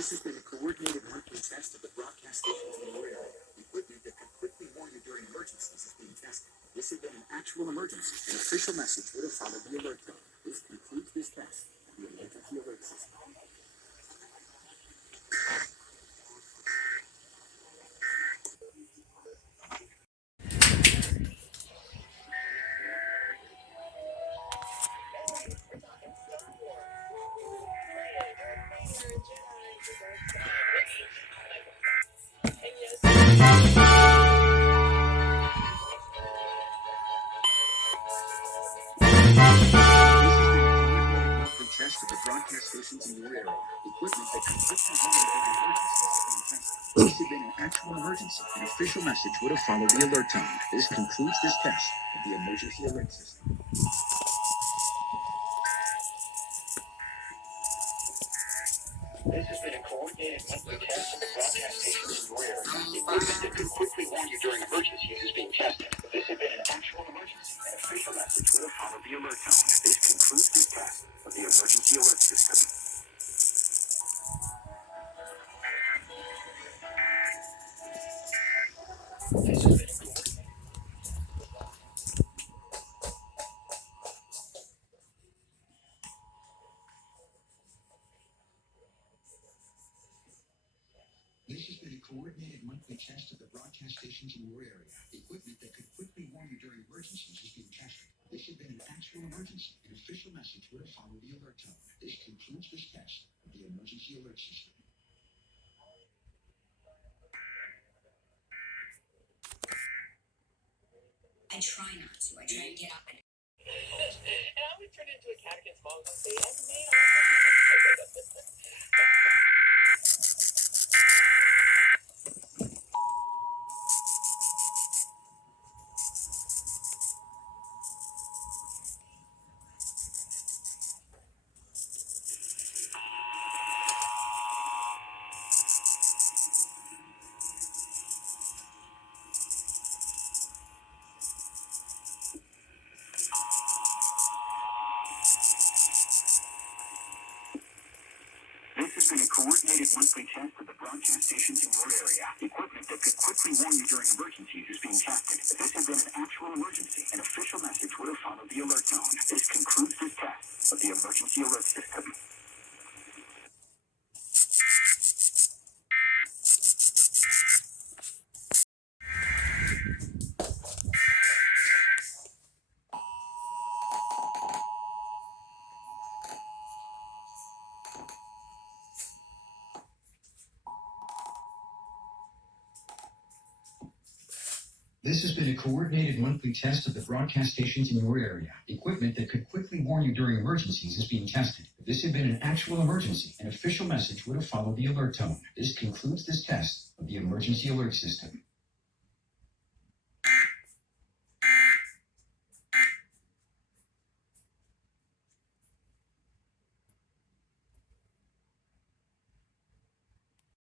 This has been a coordinated monthly test of the broadcast stations in your area. Equipment that can quickly warn you during emergencies is being tested. This had been an actual emergency. An official message would have followed the alert tone. This concludes this test of the emergency alert system. Test of the broadcast stations in your area. Equipment that can quickly warn you during emergencies is being tested. This had been an actual emergency. An official message would have followed the alert tone. This concludes this test of the emergency alert system. This has been a coordinated monthly test of the broadcast stations in your area. Equipment that could quickly warn you during emergencies is being tested. This had been an actual emergency. An official message would have followed the alert tone. This concludes this test of the emergency alert system. This has been a This has been a coordinated monthly test of the broadcast stations in your area. Equipment that could quickly warn you during emergencies is being tested. This had been an actual emergency. An official message would have followed the alert tone. This concludes this test of the emergency alert system. I try not to. I try to get up and I would turn into a catechist mom and say, and may This has been a coordinated monthly test of the broadcast stations in your area. Equipment that could quickly warn you during emergencies is being tested. This had been an actual emergency. An official message would have followed the alert tone. This concludes this test of the emergency alert system. This has been a coordinated monthly test of the broadcast stations in your area. Equipment that could quickly warn you during emergencies is being tested. This had been an actual emergency. An official message would have followed the alert tone. This concludes this test of the emergency alert system.